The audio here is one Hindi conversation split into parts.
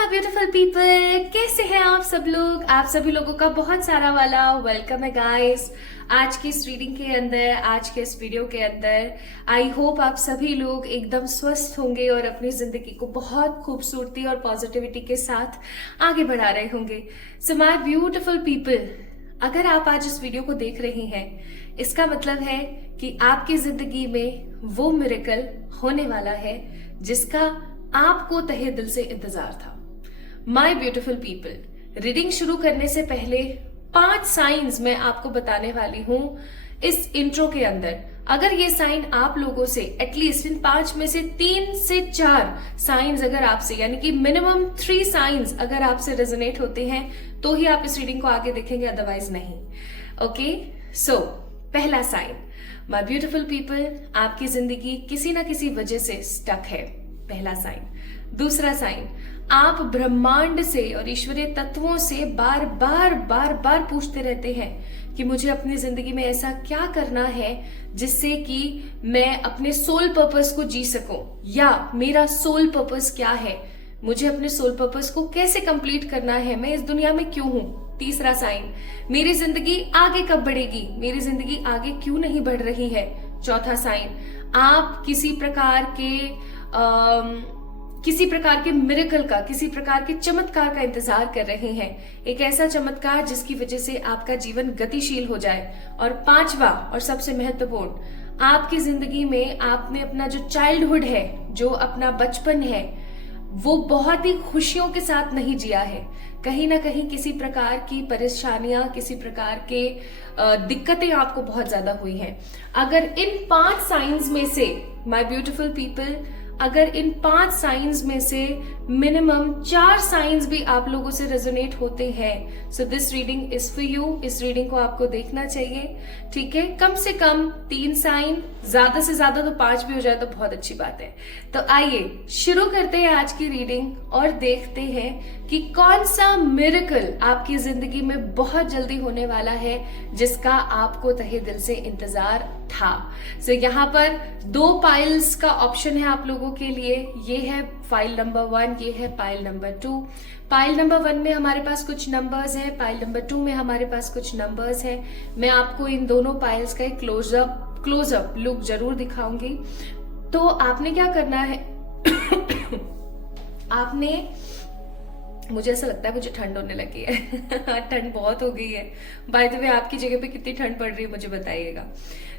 माय ब्यूटीफुल पीपल, कैसे हैं आप सब लोग। आप सभी लोगों का बहुत सारा वाला वेलकम है गाइस आज की इस रीडिंग के अंदर, आज के इस वीडियो के अंदर। आई होप आप सभी लोग एकदम स्वस्थ होंगे और अपनी जिंदगी को बहुत खूबसूरती और पॉजिटिविटी के साथ आगे बढ़ा रहे होंगे। सो माय ब्यूटीफुल पीपल, अगर आप आज इस वीडियो को देख रहे हैं, इसका मतलब है कि आपकी जिंदगी में वो मिरेकल होने वाला है जिसका आपको तहे दिल से इंतजार था। माय ब्यूटीफुल पीपल, रीडिंग शुरू करने से पहले 5 साइंस मैं आपको बताने वाली हूं इस इंट्रो के अंदर। अगर ये साइन आप लोगों से एटलीस्ट इन 5 में से 3 से 4 साइंस अगर आपसे, यानी कि मिनिमम 3 साइंस अगर आपसे रेजोनेट होते हैं तो ही आप इस रीडिंग को आगे देखेंगे, अदरवाइज नहीं। ओके, सो पहला साइन, माय ब्यूटीफुल पीपल, आपकी जिंदगी किसी ना किसी वजह से स्टक है। पहला साइन। दूसरा साइन, आप ब्रह्मांड से और ईश्वरीय तत्वों से बार बार पूछते रहते हैं कि मुझे अपनी जिंदगी में ऐसा क्या करना है जिससे कि मैं अपने सोल पर्पस को जी सकूं, या मेरा सोल पर्पस क्या है, मुझे अपने सोल पर्पस को कैसे कंप्लीट करना है, मैं इस दुनिया में क्यों हूं। तीसरा साइन, मेरी जिंदगी आगे कब बढ़ेगी, मेरी जिंदगी आगे क्यों नहीं बढ़ रही है। चौथा साइन, आप किसी प्रकार के मिरेकल का, किसी प्रकार के चमत्कार का इंतजार कर रहे हैं, एक ऐसा चमत्कार जिसकी वजह से आपका जीवन गतिशील हो जाए। और पांचवा और सबसे महत्वपूर्ण, आपकी जिंदगी में आपने अपना जो चाइल्डहुड है, जो अपना बचपन है, वो बहुत ही खुशियों के साथ नहीं जिया है। कहीं ना कहीं किसी प्रकार की परेशानियां, किसी प्रकार के दिक्कतें आपको बहुत ज्यादा हुई हैं। अगर इन 5 साइंस में से, माय ब्यूटीफुल पीपल, अगर इन 5 साइंस में से मिनिमम 4 साइंस भी आप लोगों से रेजोनेट होते हैं, so this reading is for you. इस रीडिंग को आपको देखना चाहिए, ठीक है। कम से कम 3 साइन, ज्यादा से ज्यादा तो 5 भी हो जाए तो बहुत अच्छी बात है। तो आइए शुरू करते हैं आज की रीडिंग और देखते हैं कि कौन सा मिरेकल आपकी जिंदगी में बहुत जल्दी होने वाला है जिसका आपको तहे दिल से इंतजार था। सो यहाँ पर 2 पाइल्स का ऑप्शन है आप लोगों के लिए। ये है फाइल नंबर 1, ये है पाइल नंबर 2। पाइल नंबर 1 में हमारे पास कुछ नंबर्स हैं, पाइल नंबर 2 में हमारे पास कुछ नंबर्स हैं। मैं आपको इन दोनों पाइल्स का एक क्लोजअप लुक जरूर दिखाऊंगी। तो आपने क्या करना है आपने, मुझे ऐसा लगता है मुझे ठंड होने लगी है ठंड बहुत हो गई है। बाय द वे, आपकी जगह पे कितनी ठंड पड़ रही है मुझे बताइएगा।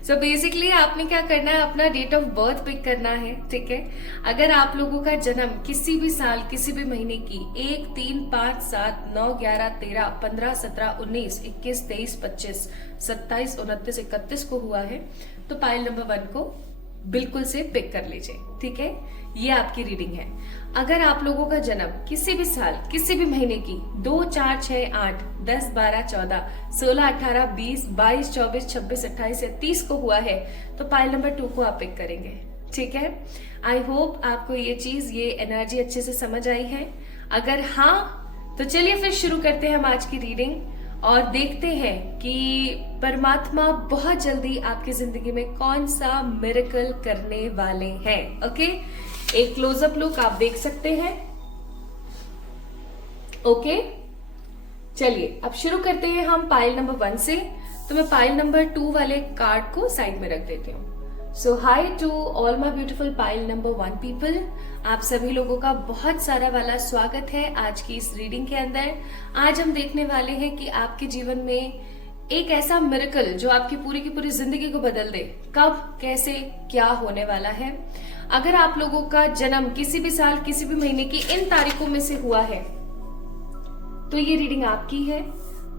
सो बेसिकली आपने क्या करना है, अपना डेट ऑफ बर्थ पिक करना है, ठीक है। अगर आप लोगों का जन्म किसी भी साल, किसी भी महीने की 1, 3, 5, 7, 9, 11, 13, 15, 17, 19, 21, 23, 25, 27, 29, 31 को हुआ है तो पाइल नंबर 1 को बिल्कुल से पिक कर लीजिए, ठीक है। ये आपकी रीडिंग है। अगर आप लोगों का जन्म किसी भी साल, किसी भी महीने की 2, 4, 6, 8, 10, 12, 14, 16, 18, 20, 22, 24, 26, 28 या 30 को हुआ है तो पाइल नंबर 2 को आप पिक करेंगे, ठीक है। आई होप आपको ये चीज, ये एनर्जी अच्छे से समझ आई है। अगर हाँ तो चलिए फिर शुरू करते हैं हम आज की रीडिंग और देखते हैं कि परमात्मा बहुत जल्दी आपकी जिंदगी में कौन सा मिरेकल करने वाले हैं। ओके, एक क्लोजअप लुक आप देख सकते हैं। ओके, चलिए अब शुरू करते हैं हम पाइल नंबर 1 से। तो मैं पाइल नंबर 2 वाले कार्ड को साइड में रख देती हूँ। So hi to all my beautiful pile number 1 people, आप सभी लोगों का बहुत सारा वाला स्वागत है आज की इस रीडिंग के अंदर। आज हम देखने वाले हैं कि आपके जीवन में एक ऐसा मिरेकल जो आपकी पूरी की पूरी जिंदगी को बदल दे, कब, कैसे, क्या होने वाला है। अगर आप लोगों का जन्म किसी भी साल, किसी भी महीने की इन तारीखों में से हुआ है तो ये रीडिंग आपकी है।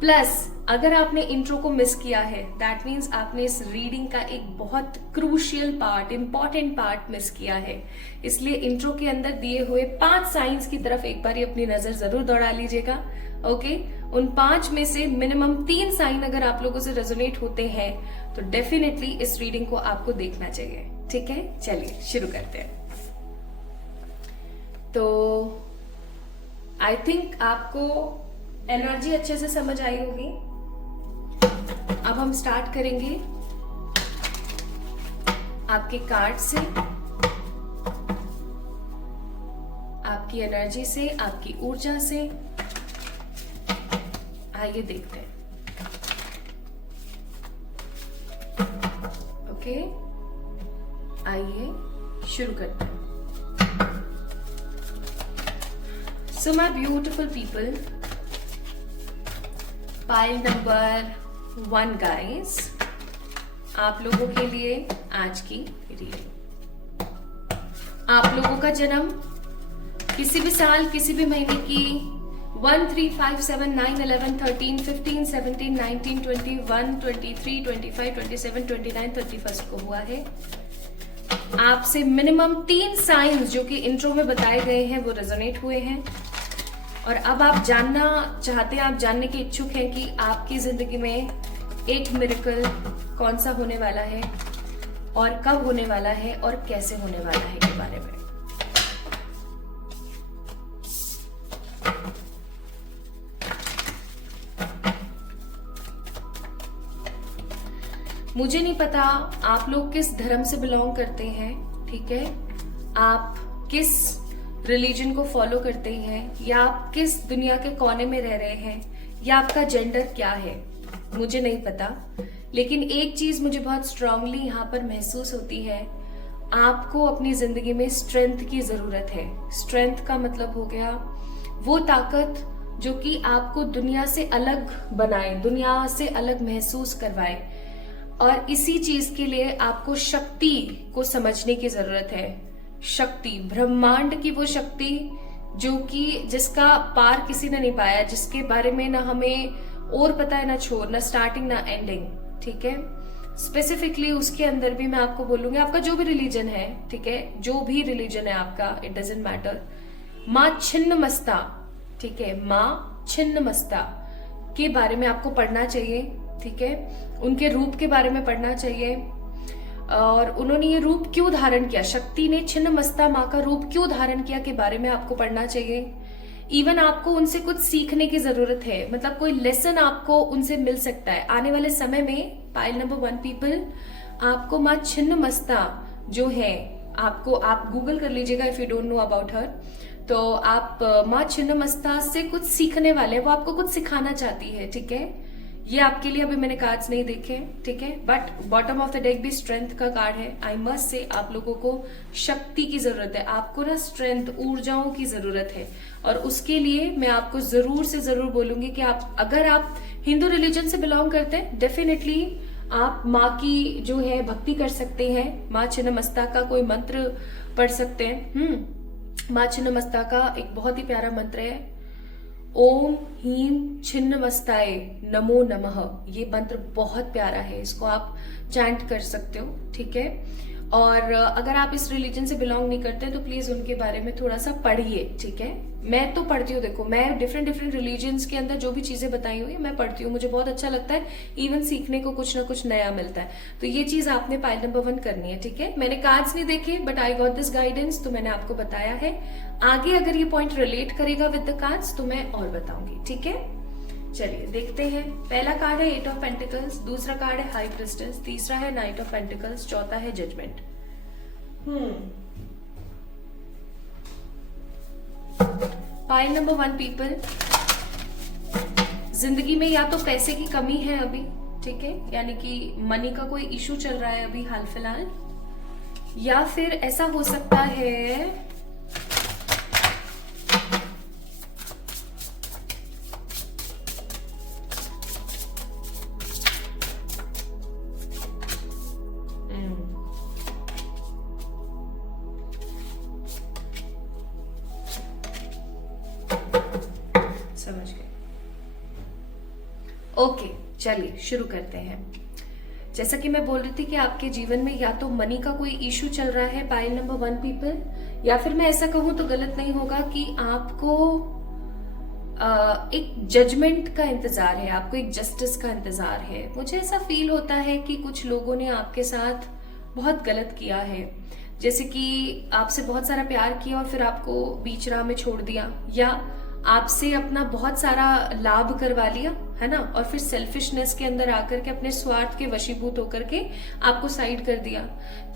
प्लस अगर आपने इंट्रो को मिस किया है, दैट मीन्स आपने इस रीडिंग का एक बहुत crucial part, important part miss किया है। इसलिए इंट्रो के अंदर दिए हुए 5 साइंस की तरफ एक बार अपनी नजर जरूर दौड़ा लीजिएगा। ओके, उन 5 में से मिनिमम 3 साइन अगर आप लोगों से रेजोनेट होते हैं तो डेफिनेटली इस रीडिंग को आपको देखना चाहिए, ठीक है। चलिए शुरू करते हैं। तो आई थिंक आपको एनर्जी अच्छे से समझ आई होगी। अब हम स्टार्ट करेंगे आपके कार्ड से। आपकी एनर्जी से, आपकी ऊर्जा से। आइए देखते हैं। ओके, आइए शुरू करते हैं। So my beautiful people, pile number 1 guys, आप लोगों के लिए आज की रीडिंग। आप लोगों का जन्म किसी भी साल, किसी भी महीने की 1, 3, 5, 7, 9, 11, 13, 15, 17, 19, 21, 23, 25, 27, 29, 31 को हुआ है। आपसे मिनिमम 3 साइंस जो कि इंट्रो में बताए गए हैं वो रेजोनेट हुए हैं। और अब आप जानना चाहते हैं, आप जानने के इच्छुक हैं कि आपकी जिंदगी में एक मिरेकल कौन सा होने वाला है और कब होने वाला है और कैसे होने वाला है के बारे में। मुझे नहीं पता आप लोग किस धर्म से बिलोंग करते हैं, ठीक है, आप किस रिलीजन को फॉलो करते हैं, या आप किस दुनिया के कोने में रह रहे हैं, या आपका जेंडर क्या है, मुझे नहीं पता। लेकिन एक चीज मुझे बहुत स्ट्रांगली यहाँ पर महसूस होती है, आपको अपनी जिंदगी में स्ट्रेंथ की जरूरत है। स्ट्रेंथ का मतलब हो गया वो ताकत जो कि आपको दुनिया से अलग बनाए, दुनिया से अलग महसूस करवाए। और इसी चीज के लिए आपको शक्ति को समझने की जरूरत है। शक्ति, ब्रह्मांड की वो शक्ति जो कि जिसका पार किसी ने नहीं पाया, जिसके बारे में ना हमें और पता है ना छोर, ना स्टार्टिंग ना एंडिंग, ठीक है। स्पेसिफिकली उसके अंदर भी मैं आपको बोलूंगी, आपका जो भी रिलीजन है, ठीक है, जो भी रिलीजन है आपका, इट डजेंट मैटर। माँ छिन्नमस्ता, ठीक है, माँ छिन्नमस्ता के बारे में आपको पढ़ना चाहिए, ठीक है। उनके रूप के बारे में पढ़ना चाहिए और उन्होंने ये रूप क्यों धारण किया, शक्ति ने छिन्नमस्ता माँ का रूप क्यों धारण किया के बारे में आपको पढ़ना चाहिए। इवन आपको उनसे कुछ सीखने की जरूरत है, मतलब कोई लेसन आपको उनसे मिल सकता है आने वाले समय में। पाइल नंबर 1 पीपल, आपको माँ छिन्नमस्ता जो है, आपको आप गूगल कर लीजिएगा if you don't know about her, तो आप माँ छिन्नमस्ता से कुछ सीखने वाले हैं, वो आपको कुछ सिखाना चाहती है, ठीक है। ये आपके लिए अभी मैंने कार्ड्स नहीं देखे, ठीक है, but bottom of the deck भी स्ट्रेंथ का कार्ड है। आई मस्ट से आप लोगों को शक्ति की जरूरत है, आपको ना स्ट्रेंथ, ऊर्जाओं की जरूरत है। और उसके लिए मैं आपको जरूर से जरूर बोलूंगी कि आप, अगर आप हिंदू रिलीजन से बिलोंग करते हैं, डेफिनेटली आप माँ की जो है भक्ति कर सकते हैं। माँ छिन्नमस्ता का कोई मंत्र पढ़ सकते हैं। माँ छिन्नमस्ता का एक बहुत ही प्यारा मंत्र है, ओम हीम छिन्नमस्ताय नमो नमः। ये मंत्र बहुत प्यारा है, इसको आप चैंट कर सकते हो, ठीक है। और अगर आप इस रिलीजन से बिलोंग नहीं करते तो प्लीज उनके बारे में थोड़ा सा पढ़िए, ठीक है। मैं तो पढ़ती हूँ, देखो मैं डिफरेंट रिलीजन्स के अंदर जो भी चीजें बताई हुई मैं पढ़ती हूँ, मुझे बहुत अच्छा लगता है, इवन सीखने को कुछ ना कुछ नया मिलता है। तो ये चीज आपने पाइल नंबर 1 करनी है, ठीक है। मैंने कार्ड्स नहीं देखे but I got this guidance, तो मैंने आपको बताया है। आगे अगर ये पॉइंट रिलेट करेगा विद द कार्ड्स तो मैं और बताऊंगी, ठीक है। चलिए देखते हैं। पहला कार्ड है 8 ऑफ पेंटिकल्स, दूसरा कार्ड है हाई प्रिस्टेस, तीसरा है नाइट ऑफ पेंटिकल्स, चौथा है जजमेंट। पाइल नंबर 1 पीपल, जिंदगी में या तो पैसे की कमी है अभी, ठीक है, यानी कि मनी का कोई इशू चल रहा है अभी हाल फिलहाल, या फिर ऐसा हो सकता है समझ गए। ओके, चलिए शुरू करते हैं। जैसा कि मैं बोल रही थी कि आपके जीवन में या तो मनी का कोई इशू चल रहा है पाइल नंबर 1 पीपल, या फिर मैं ऐसा कहूं तो गलत नहीं होगा कि आपको एक जजमेंट का इंतजार है, आपको एक जस्टिस का इंतजार है। मुझे ऐसा फील होता है कि कुछ लोगों ने आपके साथ बहुत गलत किया है, जैसे कि आपसे बहुत सारा प्यार किया और फिर आपको बीच राह में छोड़ दिया, या आपसे अपना बहुत सारा लाभ करवा लिया, है ना, और फिर सेल्फिशनेस के अंदर आकर के अपने स्वार्थ के वशीभूत होकर के आपको साइड कर दिया,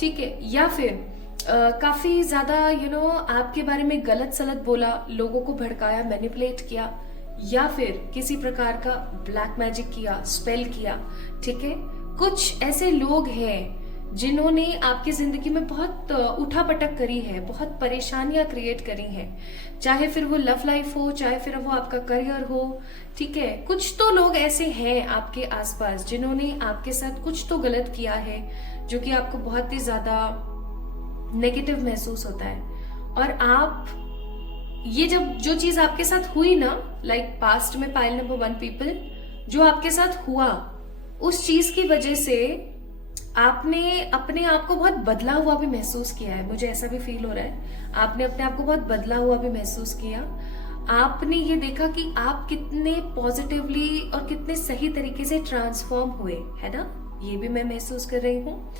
ठीक है। या फिर काफी ज्यादा आपके बारे में गलत सलत बोला, लोगों को भड़काया, मैनिपुलेट किया, या फिर किसी प्रकार का ब्लैक मैजिक किया, स्पेल किया। ठीक है, कुछ ऐसे लोग हैं जिन्होंने आपकी जिंदगी में बहुत उठापटक करी है, बहुत परेशानियां क्रिएट करी हैं, चाहे फिर वो लव लाइफ हो, चाहे फिर वो आपका करियर हो। ठीक है, कुछ तो लोग ऐसे हैं आपके आसपास जिन्होंने आपके साथ कुछ तो गलत किया है, जो कि आपको बहुत ही ज्यादा नेगेटिव महसूस होता है। और आप ये जब जो चीज आपके साथ हुई ना, लाइक पास्ट में पाइल नंबर 1 पीपल, जो आपके साथ हुआ, उस चीज की वजह से आपने अपने आप को बहुत बदला हुआ भी महसूस किया है। मुझे ऐसा भी फील हो रहा है, आपने अपने आप को बहुत बदला हुआ भी महसूस किया। आपने ये देखा कि आप कितने पॉजिटिवली और कितने सही तरीके से ट्रांसफॉर्म हुए, है ना, ये भी मैं महसूस कर रही हूँ।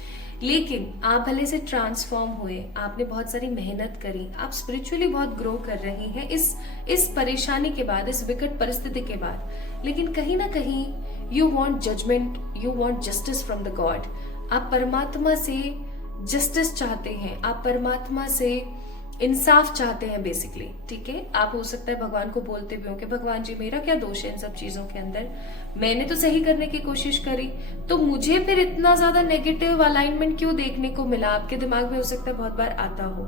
लेकिन आप भले से ट्रांसफॉर्म हुए, आपने बहुत सारी मेहनत करी, आप स्पिरिचुअली बहुत ग्रो कर रही हैं इस परेशानी के बाद, इस विकट परिस्थिति के बाद। लेकिन कहीं ना कहीं you want judgement, you want justice from the God. आप परमात्मा से जस्टिस चाहते हैं, आप परमात्मा से इंसाफ चाहते हैं बेसिकली। ठीक है, आप हो सकता है भगवान को बोलते भी हो कि भगवान जी मेरा क्या दोष है इन सब चीजों के अंदर, मैंने तो सही करने की कोशिश करी, तो मुझे फिर इतना ज्यादा नेगेटिव अलाइनमेंट क्यों देखने को मिला। आपके दिमाग में हो सकता है बहुत बार आता हो,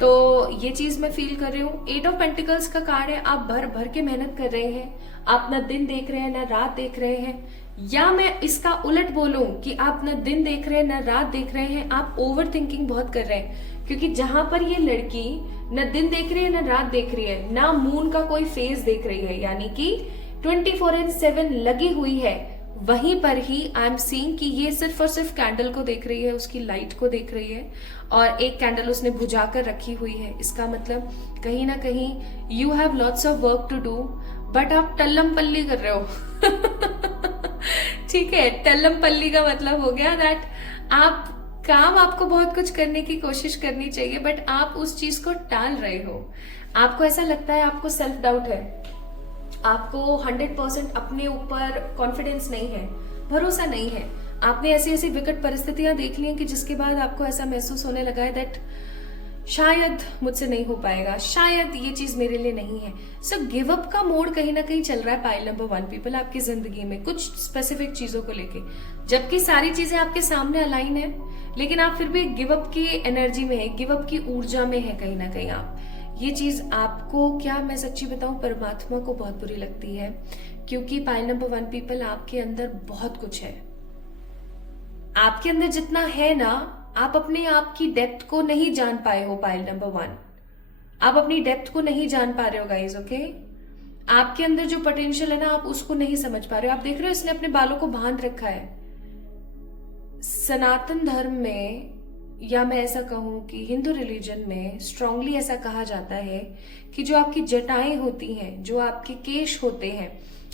तो ये चीज मैं फील कर रही हूँ। 8 ऑफ पेंटिकल्स का कार्ड है, आप भर भर के मेहनत कर रहे हैं, आप ना दिन देख रहे हैं ना रात देख रहे हैं, या मैं इसका उलट बोलूं कि आप ना दिन देख रहे हैं ना रात देख रहे हैं, आप ओवर थिंकिंग बहुत कर रहे हैं। क्योंकि जहां पर ये लड़की न दिन देख रही है ना रात देख रही है, ना मून का कोई फेज देख रही है, यानी कि 24/7 लगी हुई है, वहीं पर ही आई एम सीइंग कि ये सिर्फ और सिर्फ कैंडल को देख रही है, उसकी लाइट को देख रही है, और एक कैंडल उसने बुझा कर रखी हुई है। इसका मतलब कहीं ना कहीं you have lots of work to do, but आप टल्लम पल्ली कर रहे हो। ठीक है, टल्लम पल्ली का मतलब हो गया दैट आपको बहुत कुछ करने की कोशिश करनी चाहिए, बट आप उस चीज को टाल रहे हो। आपको ऐसा लगता है, आपको सेल्फ डाउट है, आपको 100% अपने ऊपर कॉन्फिडेंस नहीं है, भरोसा नहीं है। आपने ऐसी ऐसी विकट परिस्थितियां देख ली हैं कि जिसके बाद आपको ऐसा महसूस होने लगा है दैट शायद मुझसे नहीं हो पाएगा, शायद ये चीज मेरे लिए नहीं है। सो गिव अप का मोड कहीं ना कहीं चल रहा है पाइल नंबर 1 पीपल आपकी जिंदगी में, कुछ स्पेसिफिक चीजों को लेके, जबकि सारी चीजें आपके सामने अलाइन है, लेकिन आप फिर भी गिव अप की एनर्जी में है, गिव अप की ऊर्जा में है कहीं ना कहीं आप। ये चीज आपको, क्या मैं सच्ची बताऊं, परमात्मा को बहुत बुरी लगती है, क्योंकि पाइल नंबर 1 पीपल आपके अंदर बहुत कुछ है। आपके अंदर जितना है ना, आप अपने आप की डेप्थ को नहीं जान पाए हो। पाइल नंबर 1, आप अपनी डेप्थ को नहीं जान पा रहे हो गाइज, ओके। आपके अंदर जो पोटेंशियल है ना, आप उसको नहीं समझ पा रहे हो। आप देख रहे हो इसने अपने बालों को बांध रखा है। सनातन धर्म में, या मैं ऐसा कहूं कि हिंदू रिलीजन में स्ट्रांगली ऐसा कहा जाता है कि जो आपकी जटाएं होती हैं, जो आपके केश होते हैं,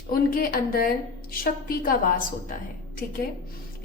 उनके अंदर शक्ति का वास होता है। ठीक है,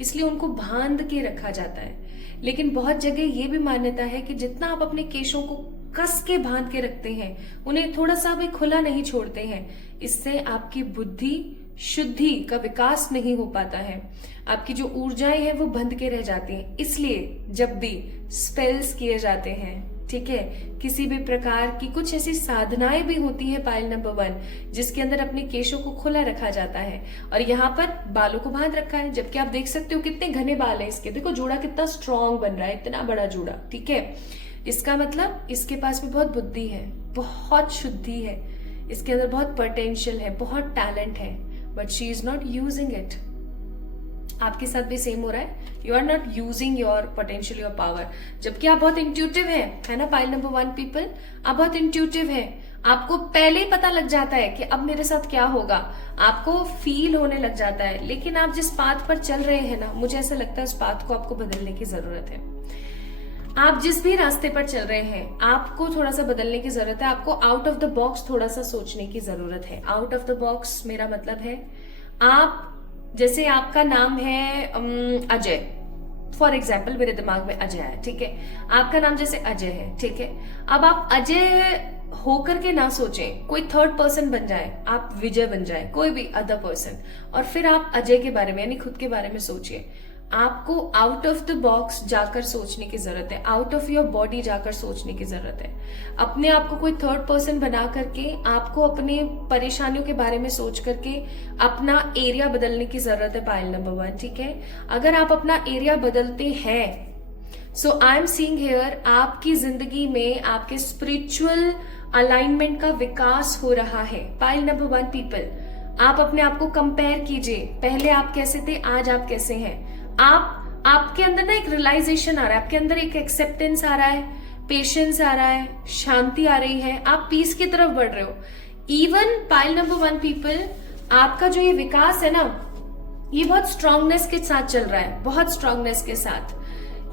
इसलिए उनको बांध के रखा जाता है। लेकिन बहुत जगह ये भी मान्यता है कि जितना आप अपने केशों को कस के बांध के रखते हैं, उन्हें थोड़ा सा भी खुला नहीं छोड़ते हैं, इससे आपकी बुद्धि शुद्धि का विकास नहीं हो पाता है, आपकी जो ऊर्जाएं हैं वो बंध के रह जाती हैं। इसलिए जब भी स्पेल्स किए जाते हैं, ठीक है, किसी भी प्रकार की कुछ ऐसी साधनाएं भी होती हैं पाइल नंबर 1, जिसके अंदर अपने केशों को खुला रखा जाता है और यहाँ पर बालों को बांध रखा है। जबकि आप देख सकते हो कितने घने बाल है इसके, देखो जूड़ा कितना स्ट्रांग बन रहा है, इतना बड़ा जूड़ा। ठीक है, इसका मतलब इसके पास भी बहुत बुद्धि है, बहुत शुद्धि है, इसके अंदर बहुत पोटेंशियल है, बहुत टैलेंट है, but she is not using it. आपके साथ भी सेम हो रहा है, you are not using your potential, your power. जबकि आप बहुत इंट्यूटिव है ना पाइल नंबर 1 पीपल, आप बहुत इंट्यूटिव है, आपको पहले ही पता लग जाता है कि अब मेरे साथ क्या होगा, आपको फील होने लग जाता है। लेकिन आप जिस पाथ पर चल रहे हैं ना, मुझे ऐसा लगता है उस पाथ को आपको बदलने की जरूरत है। आप जिस भी रास्ते पर चल रहे हैं, आपको थोड़ा सा बदलने की जरूरत है, आपको आउट ऑफ द बॉक्स थोड़ा सा सोचने की जरूरत है। आउट ऑफ द बॉक्स मेरा मतलब है, आप जैसे आपका नाम है अजय, फॉर एग्जाम्पल मेरे दिमाग में अजय है, ठीक है, आपका नाम जैसे अजय है, ठीक है, अब आप अजय होकर के ना सोचें, कोई थर्ड पर्सन बन जाए, आप विजय बन जाए, कोई भी अदर पर्सन, और फिर आप अजय के बारे में यानी खुद के बारे में सोचिए। आपको आउट ऑफ द बॉक्स जाकर सोचने की जरूरत है, आउट ऑफ योर बॉडी जाकर सोचने की जरूरत है। अपने आप को कोई थर्ड पर्सन बना करके आपको अपने परेशानियों के बारे में सोच करके अपना एरिया बदलने की जरूरत है, पायल नंबर 1, ठीक है। अगर आप अपना एरिया बदलते हैं, सो आई एम सीइंग हियर आपकी जिंदगी में आपके स्पिरिचुअल अलाइनमेंट का विकास हो रहा है। पाइल नंबर 1 पीपल, आप अपने आप को कंपेयर कीजिए, पहले आप कैसे थे, आज आप कैसे हैं। आपके अंदर ना एक रियलाइजेशन आ रहा है, आपके अंदर एक एक्सेप्टेंस आ रहा है, पेशेंस आ रहा है, शांति आ रही है, आप पीस की तरफ बढ़ रहे हो। इवन पाइल नंबर 1 पीपल, आपका जो ये विकास है ना, ये बहुत स्ट्रांगनेस के साथ चल रहा है, बहुत स्ट्रांगनेस के साथ।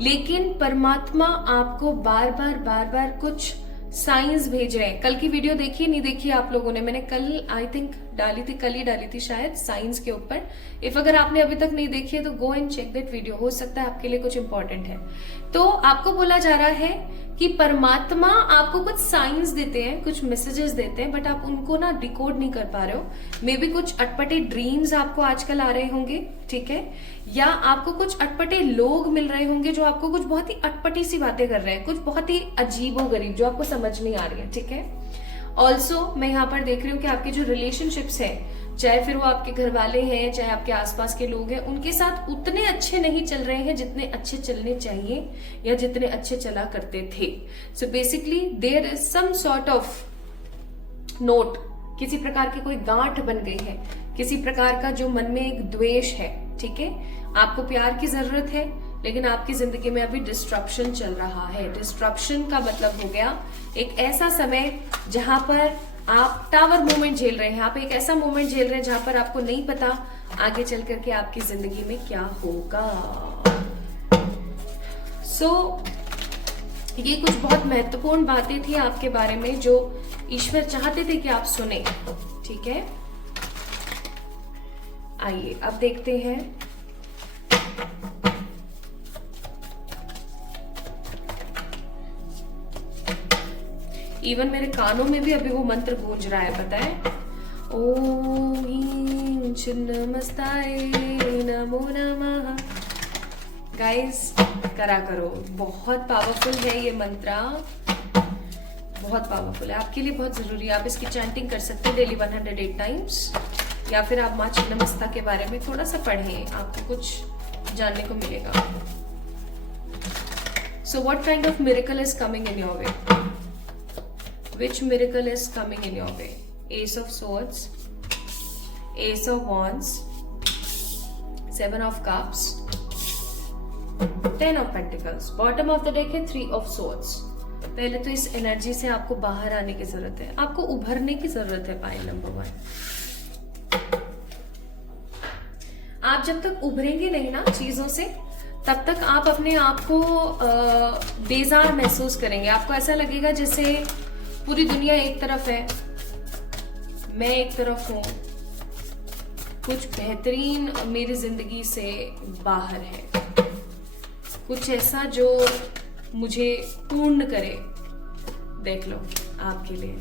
लेकिन परमात्मा आपको बार बार कुछ साइंस भेज रहे हैं। कल की वीडियो देखी नहीं देखी आप लोगों ने, मैंने कल आई थिंक डाली थी, कल ही डाली थी शायद, साइंस के ऊपर। इफ अगर आपने अभी तक नहीं देखी है तो go and check that video, हो सकता है आपके लिए कुछ इंपॉर्टेंट है। तो आपको बोला जा रहा है कि परमात्मा आपको कुछ साइंस देते हैं, कुछ मैसेजेस देते हैं, बट आप उनको ना डिकोड नहीं कर पा रहे हो। मे बी कुछ अटपटे ड्रीम्स आपको आजकल आ रहे होंगे, ठीक है, या आपको कुछ अटपटे लोग मिल रहे होंगे जो आपको कुछ बहुत ही अटपटी सी बातें कर रहे हैं, कुछ बहुत ही अजीबोगरीब जो आपको समझ नहीं आ रही है, ठीक है। ऑल्सो मैं यहाँ पर देख रही हूँ कि आपके जो रिलेशनशिप्स है, चाहे फिर वो आपके घर वाले हैं, चाहे आपके आसपास के लोग हैं, उनके साथ उतने अच्छे नहीं चल रहे हैं जितने अच्छे चलने चाहिए या जितने अच्छे चला करते थे। So basically there is some sort of note, किसी प्रकार की कोई गांठ बन गई है, किसी प्रकार का जो मन में एक द्वेष है, ठीक है। आपको प्यार की जरूरत है, लेकिन आपकी जिंदगी में अभी डिस्ट्रप्शन चल रहा है। डिस्ट्रप्शन का मतलब हो गया एक ऐसा समय जहां पर आप टावर मोमेंट झेल रहे हैं, आप एक ऐसा मोमेंट झेल रहे हैं जहां पर आपको नहीं पता आगे चल करके आपकी जिंदगी में क्या होगा। ये कुछ बहुत महत्वपूर्ण बातें थी आपके बारे में जो ईश्वर चाहते थे कि आप सुने, ठीक है। आइए अब देखते हैं इवन मेरे कानों में भी अभी वो मंत्र गूंज रहा है, पता है। ओम ह्रीं छिन्नमस्ताय नमो नमः। गाइस करा करो, बहुत पावरफुल है ये मंत्र, बहुत पावरफुल है, आपके लिए बहुत जरूरी है। आप इसकी चैंटिंग कर सकते हैं डेली 108 टाइम्स, या फिर आप माँ छिन्नमस्ता के बारे में थोड़ा सा पढ़ें, आपको कुछ जानने को मिलेगा। So what kind of miracle is coming in your way? Which miracle is coming in your way? Ace of Swords, Ace of Wands, 7 of Cups, 10 of Pentacles, bottom of the deck है 3 of Swords। पहले तो इस एनर्जी से आपको बाहर आने की जरूरत है, आपको उभरने की जरूरत है। पाइल नंबर 1, आप जब तक उभरेंगे नहीं ना चीजों से, तब तक आप अपने आप को बेजार महसूस करेंगे। आपको ऐसा लगेगा जैसे पूरी दुनिया एक तरफ है, मैं एक तरफ हूं, कुछ बेहतरीन मेरी जिंदगी से बाहर है, कुछ ऐसा जो मुझे पूर्ण करे। देख लो आपके लिए,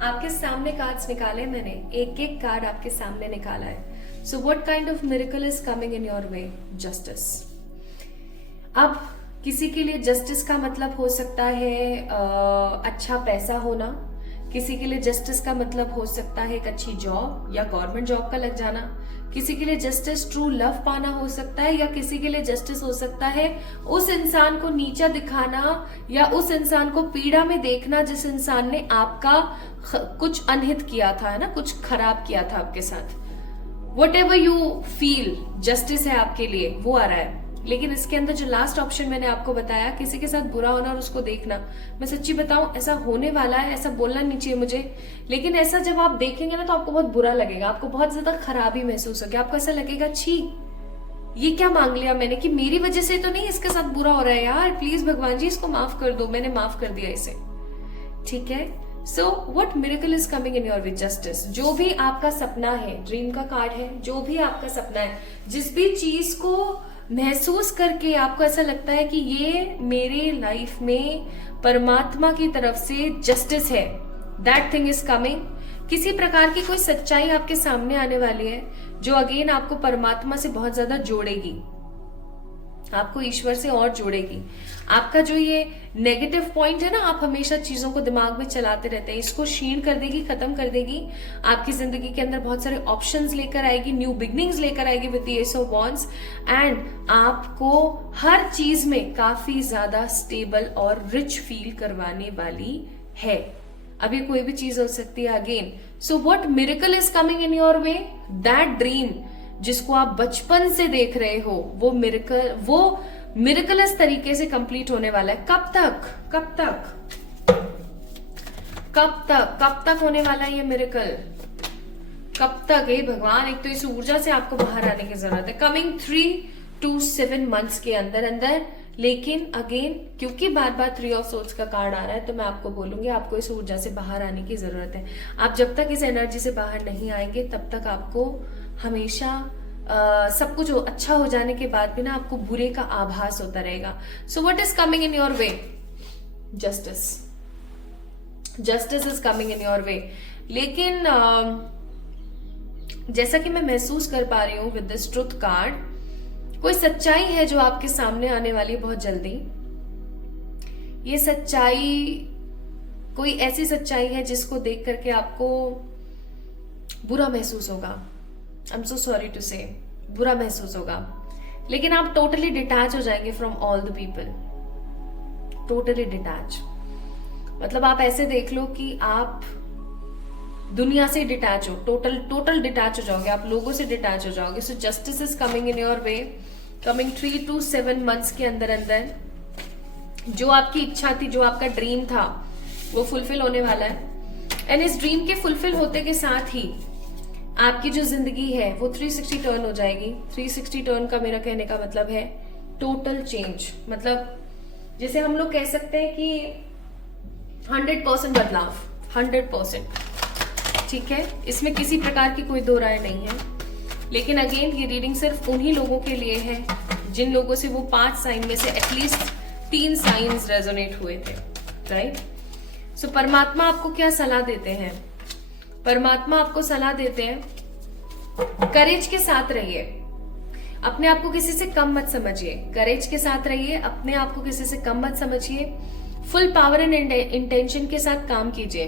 आपके सामने कार्ड्स निकाले मैंने, एक एक कार्ड आपके सामने निकाला है। So what kind of miracle is coming in your way? Justice. अब किसी के लिए जस्टिस का मतलब हो सकता है अच्छा पैसा होना, किसी के लिए जस्टिस का मतलब हो सकता है एक अच्छी जॉब या गवर्नमेंट जॉब का लग जाना, किसी के लिए जस्टिस ट्रू लव पाना हो सकता है, या किसी के लिए जस्टिस हो सकता है उस इंसान को नीचा दिखाना या उस इंसान को पीड़ा में देखना जिस इंसान ने आपका कुछ अनहित किया था, है ना, कुछ खराब किया था आपके साथ। What ever you feel justice है आपके लिए, वो आ रहा है। लेकिन इसके अंदर जो लास्ट ऑप्शन मैंने आपको बताया, किसी के साथ बुरा होना और उसको देखना, मैं सच्ची बताऊं ऐसा होने वाला है, ऐसा बोलना नहीं चाहिए मुझे, लेकिन ऐसा जब आप देखेंगे ना तो आपको बहुत बुरा लगेगा, आपको बहुत ज्यादा खराबी महसूस होगी, आपको ऐसा लगेगा छी ये क्या मांग लिया मैंने, कि मेरी वजह से तो नहीं इसके साथ बुरा हो रहा है यार, प्लीज भगवान जी इसको माफ कर दो, मैंने माफ कर दिया इसे, ठीक है। So what miracle is coming in your way? Justice. जो भी आपका सपना है, ड्रीम का कार्ड है, जो भी आपका सपना है, जिस भी चीज को महसूस करके आपको ऐसा लगता है कि ये मेरे लाइफ में परमात्मा की तरफ से जस्टिस है, दैट थिंग इज कमिंग। किसी प्रकार की कोई सच्चाई आपके सामने आने वाली है जो अगेन आपको परमात्मा से बहुत ज्यादा जोड़ेगी, आपको ईश्वर से और जोड़ेगी। आपका जो ये नेगेटिव पॉइंट है ना, आप हमेशा चीजों को दिमाग में चलाते रहते हैं, इसको क्षीण कर देगी, खत्म कर देगी। आपकी जिंदगी के अंदर बहुत सारे ऑप्शंस लेकर आएगी, न्यू बिगनिंग्स लेकर आएगी with the S of wands, and आपको हर चीज में काफी ज्यादा स्टेबल और रिच फील करवाने वाली है। अभी कोई भी चीज हो सकती है again. So what miracle is coming in your way, that dream जिसको आप बचपन से देख रहे हो, वो मिरेकलस तरीके से कंप्लीट होने वाला है। कब तक, कब तक, कब तक, कब तक होने वाला है ये मिरेकल? कब तक? हे भगवान, एक तो इस ऊर्जा से आपको बाहर आने की जरूरत है। कमिंग 3 to 7 months के अंदर अंदर। लेकिन अगेन क्योंकि बार बार 3 of Swords का कार्ड आ रहा है, तो मैं आपको बोलूंगी आपको इस ऊर्जा से बाहर आने की जरूरत है। आप जब तक इस एनर्जी से बाहर नहीं आएंगे तब तक आपको हमेशा सब कुछ अच्छा हो जाने के बाद भी ना आपको बुरे का आभास होता रहेगा। So what is coming in your way? Justice. Justice is coming in your वे। लेकिन जैसा कि मैं महसूस कर पा रही हूं विद दिस ट्रुथ कार्ड, कोई सच्चाई है जो आपके सामने आने वाली है बहुत जल्दी। ये सच्चाई कोई ऐसी सच्चाई है जिसको देख करके आपको बुरा महसूस होगा। I am so sorry to say, बुरा महसूस होगा। लेकिन आप टोटली डिटैच हो जाएंगे from all the people, totally detach. मतलब आप ऐसे देख लो कि आप दुनिया से डिटैच हो, टोटल डिटैच हो जाओगे, आप लोगों से डिटैच हो जाओगे। So justice is coming in your way. Coming 3 to 7 months के अंदर अंदर जो आपकी इच्छा थी, जो आपका ड्रीम था, वो फुलफिल होने वाला है। एंड इस ड्रीम के फुलफिल होते के साथ ही आपकी जो जिंदगी है वो 360 टर्न हो जाएगी। 360 टर्न का मेरा कहने का मतलब है टोटल चेंज। मतलब जैसे हम लोग कह सकते हैं कि 100% बदलाव, 100%। ठीक है, इसमें किसी प्रकार की कोई दो राय नहीं है। लेकिन अगेन ये रीडिंग सिर्फ उन्हीं लोगों के लिए है जिन लोगों से वो 5 साइन में से एटलीस्ट 3 साइंस रेजोनेट हुए थे, राइट? सो परमात्मा आपको क्या सलाह देते हैं? परमात्मा आपको सलाह देते हैं करेज के साथ रहिए, अपने आप को किसी से कम मत समझिए। करेज के साथ रहिए, अपने आप को किसी से कम मत समझिए। फुल पावर एंड इंटेंशन के साथ काम कीजिए,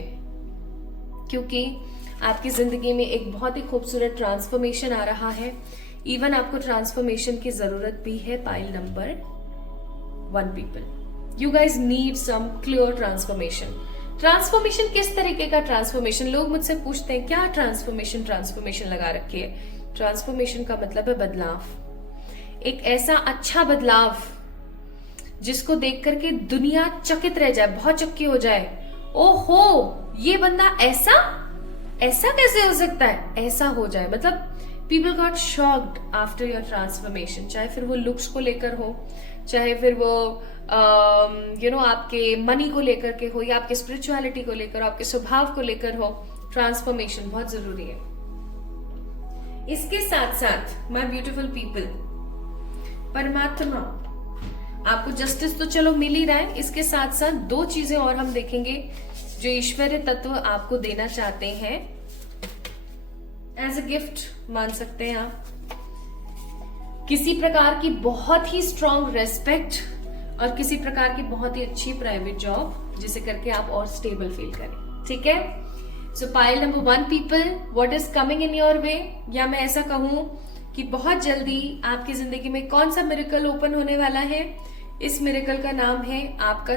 क्योंकि आपकी जिंदगी में एक बहुत ही खूबसूरत ट्रांसफॉर्मेशन आ रहा है। इवन आपको ट्रांसफॉर्मेशन की जरूरत भी है। Pile number 1 people, you guys need some clear transformation. Transformation किस तरीके का ट्रांसफॉर्मेशन? लोग मुझसे पूछते हैं क्या ट्रांसफॉर्मेशन लगा रखी है। ट्रांसफॉर्मेशन का मतलब है बदलाव, एक ऐसा अच्छा बदलाव जिसको देख करके दुनिया चकित रह जाए, बहुत चक्की हो जाए। ओहो, ये बंदा ऐसा कैसे हो सकता है, ऐसा हो जाए। मतलब people got shocked after your transformation. चाहे फिर वो लुक्स को लेकर हो, चाहे फिर वो आपके मनी को लेकर के हो, या आपके स्पिरिचुअलिटी को लेकर हो, आपके स्वभाव को लेकर हो। ट्रांसफॉर्मेशन बहुत जरूरी है। इसके साथ साथ माय ब्यूटीफुल पीपल, परमात्मा आपको जस्टिस तो चलो मिल ही रहा है, इसके साथ साथ 2 चीजें और हम देखेंगे जो ईश्वरीय तत्व आपको देना चाहते हैं। एज अ गिफ्ट मान सकते हैं आप। किसी प्रकार की बहुत ही स्ट्रॉन्ग रेस्पेक्ट और किसी प्रकार की बहुत ही अच्छी प्राइवेट जॉब, जिसे करके आप और स्टेबल फील करें। ठीक है, सो pile number 1 people, what is coming in your वे, या मैं ऐसा कहूं कि बहुत जल्दी आपकी जिंदगी में कौन सा मिरेकल ओपन होने वाला है। इस मिरेकल का नाम है आपका